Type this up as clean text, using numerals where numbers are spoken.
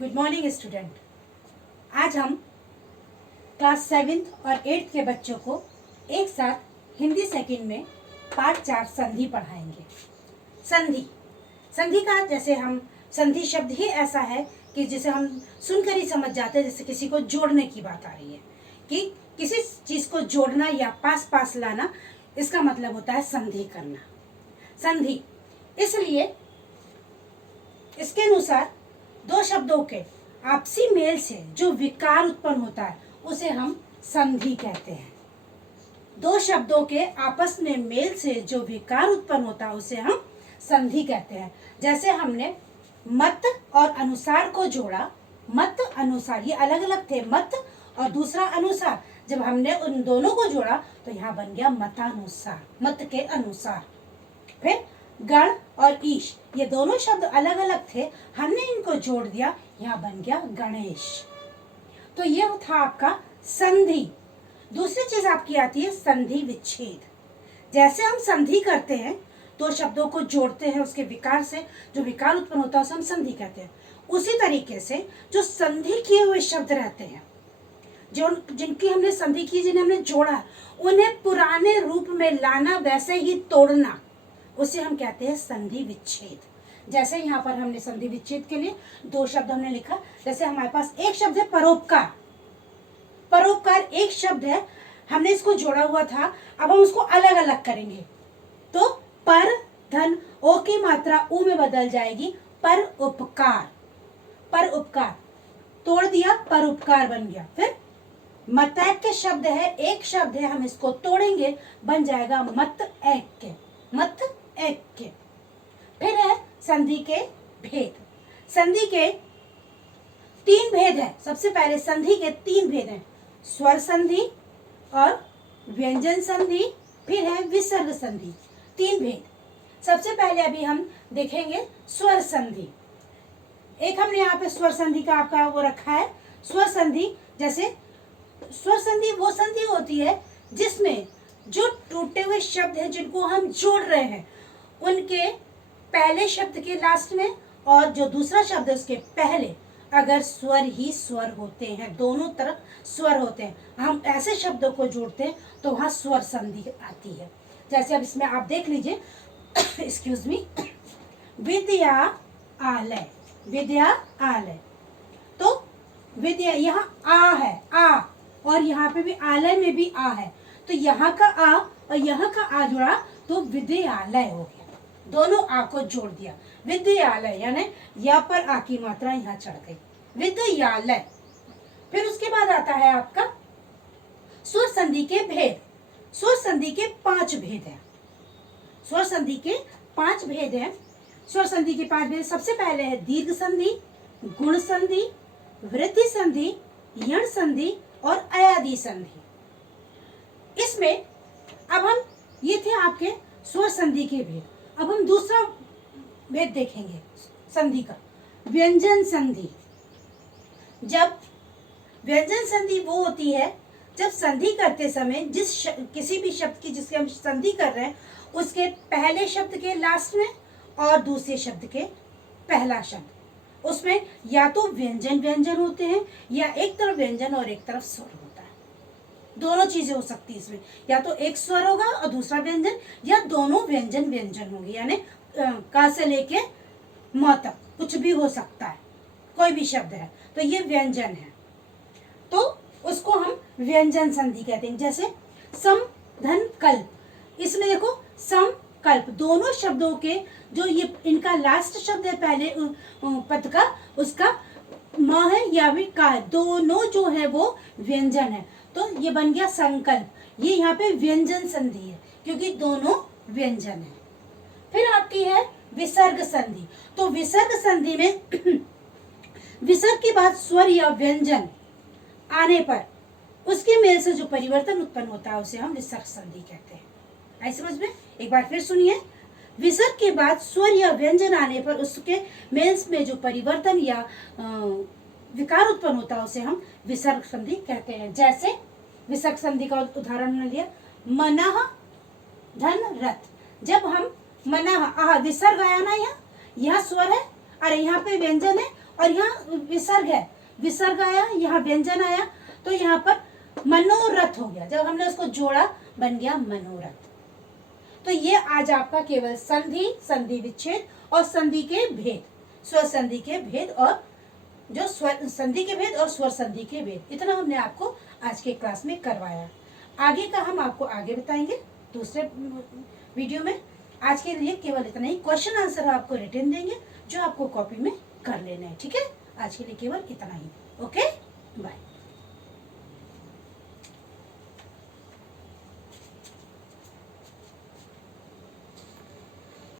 Good morning student. आज हम class 7th और 8th के बच्चों को एक साथ हिंदी सेकंड में पार्ट 4 संधि पढ़ाएंगे। संधि संधि का जैसे हम संधि शब्द ही ऐसा है कि जिसे हम सुनकर ही समझ जाते हैं, जैसे किसी को जोड़ने की बात आ रही है कि किसी चीज को जोड़ना या पास पास लाना, इसका मतलब होता है संधि करना। संधि इसलिए इसके अनुसार दो शब्दों के आपसी मेल से जो विकार उत्पन्न होता है उसे हम संधि कहते हैं। दो शब्दों के आपस में मेल से जो विकार उत्पन्न होता है उसे हम संधि कहते हैं। जैसे हमने मत और अनुसार को जोड़ा, मत अनुसार ये अलग अलग थे, मत और दूसरा अनुसार, जब हमने उन दोनों को जोड़ा तो यहाँ बन गया मतानुसार, मत के अनुसार। फिर गण और ईश ये दोनों शब्द अलग अलग थे, हमने इनको जोड़ दिया, यहाँ बन गया गणेश। तो ये था आपका संधि। दूसरी चीज आपकी आती है संधि विच्छेद। जैसे हम संधि करते हैं, दो शब्दों को जोड़ते हैं, उसके विकार से जो विकार उत्पन्न होता है उसे हम संधि कहते हैं। उसी तरीके से जो संधि किए हुए शब्द रहते हैं, जो जिनकी हमने संधि की, जिन्हें हमने जोड़ा, उन्हें पुराने रूप में लाना, वैसे ही तोड़ना, उसे हम कहते हैं संधि विच्छेद। जैसे यहाँ पर हमने संधि विच्छेद के लिए दो शब्द हमने लिखा। जैसे हमारे पास एक शब्द है परोपकार। परोपकार एक शब्द है, हमने इसको जोड़ा हुआ था, अब हम उसको अलग अलग करेंगे तो पर धन ओ की मात्रा उ में बदल जाएगी, पर उपकार। पर उपकार तोड़ दिया, पर उपकार बन गया। फिर मतैक के शब्द है, एक शब्द है, हम इसको तोड़ेंगे, बन जाएगा मत एक के, मत एक के। फिर है संधि के भेद। संधि के तीन भेद है। सबसे पहले संधि के तीन भेद हैं, स्वर संधि और व्यंजन संधि, फिर है विसर्ग संधि। तीन भेद। सबसे पहले अभी हम देखेंगे स्वर संधि। एक हमने यहाँ पे स्वर संधि का आपका वो रखा है। स्वर संधि, जैसे स्वर संधि वो संधि होती है जिसमें जो टूटे हुए शब्द हैं जिनको हम जोड़ रहे हैं, उनके पहले शब्द के लास्ट में और जो दूसरा शब्द है उसके पहले अगर स्वर ही स्वर होते हैं, दोनों तरफ स्वर होते हैं, हम ऐसे शब्दों को जोड़ते हैं तो वहाँ स्वर संधि आती है। जैसे अब इसमें आप देख लीजिए, एक्सक्यूज मी, विद्या आलय, विद्या आलय। तो विद्या यहाँ आ है, आ, और यहाँ पे भी आलय में भी आ है, तो यहाँ का आ और यहाँ का आ जोड़ा तो विद्यालय हो गया। दोनों आ को जोड़ दिया, विद्यालय, यानी या पर आ की मात्रा यहाँ चढ़ गई, विद्यालय। फिर उसके बाद आता है आपका स्वर संधि के भेद। स्वर संधि के 5 भेद हैं। स्वर संधि के 5 भेद हैं। स्वर संधि के 5 भेद, सबसे पहले है दीर्घ संधि, गुण संधि, वृद्धि संधि, यण संधि और अयादि संधि। इसमें अब हम, ये थे आपके स्वर संधि के भेद। अब हम दूसरा भेद देखेंगे संधि का, व्यंजन संधि। जब व्यंजन संधि वो होती है जब संधि करते समय किसी भी शब्द की जिसके हम संधि कर रहे हैं उसके पहले शब्द के लास्ट में और दूसरे शब्द के पहला शब्द, उसमें या तो व्यंजन व्यंजन होते हैं या एक तरफ व्यंजन और एक तरफ स्वर होता है। दोनों चीजें हो सकती है इसमें, या तो एक स्वर होगा और दूसरा व्यंजन, या दोनों व्यंजन व्यंजन होंगे, यानी का से लेके म तक कुछ भी हो सकता है, कोई भी शब्द है तो ये व्यंजन है, तो उसको हम व्यंजन संधि कहते हैं। जैसे सम धन कल्प, इसमें देखो सम कल्प, दोनों शब्दों के जो ये इनका लास्ट शब्द है पहले पद का, उसका म है या भी का है, दोनों जो है वो व्यंजन है, तो ये बन गया संकल्प। ये यहाँ पे व्यंजन संधि है क्योंकि दोनों व्यंजन है। फिर आपकी है विसर्ग संधि। तो विसर्ग संधि में विसर्ग के बाद स्वर या व्यंजन आने पर उसके मेल से जो परिवर्तन उत्पन्न होता है उसे हम विसर्ग संधि कहते हैं। आई समझ में? एक बार फिर सुनिए, विसर्ग के बाद स्वर या व्यंजन आने पर उसके मेल में जो परिवर्तन या विकार उत्पन्न होता है उसे हम विसर्ग संधि कहते हैं। जैसे विसर्ग संधि का उदाहरण हमने लिया, मनः धन रथ। जब हम मनः विसर्ग आया ना, यहाँ स्वर है और यहाँ पे व्यंजन है, और यहाँ विसर्ग है, विसर्ग आया, यहाँ व्यंजन आया, तो यहाँ पर मनोरथ हो गया। जब हमने उसको जोड़ा बन गया मनोरथ। तो ये आज आपका केवल संधि, संधि विच्छेद और संधि के भेद, स्वर संधि के भेद और जो स्वर संधि के भेद और स्वर संधि के भेद, इतना हमने आपको आज के क्लास में करवाया। आगे का हम आपको आगे बताएंगे दूसरे वीडियो में। आज के लिए केवल इतना ही। क्वेश्चन आंसर आपको रिटन देंगे जो आपको कॉपी में कर लेना है। ठीक है, आज के लिए केवल इतना ही। Okay, bye.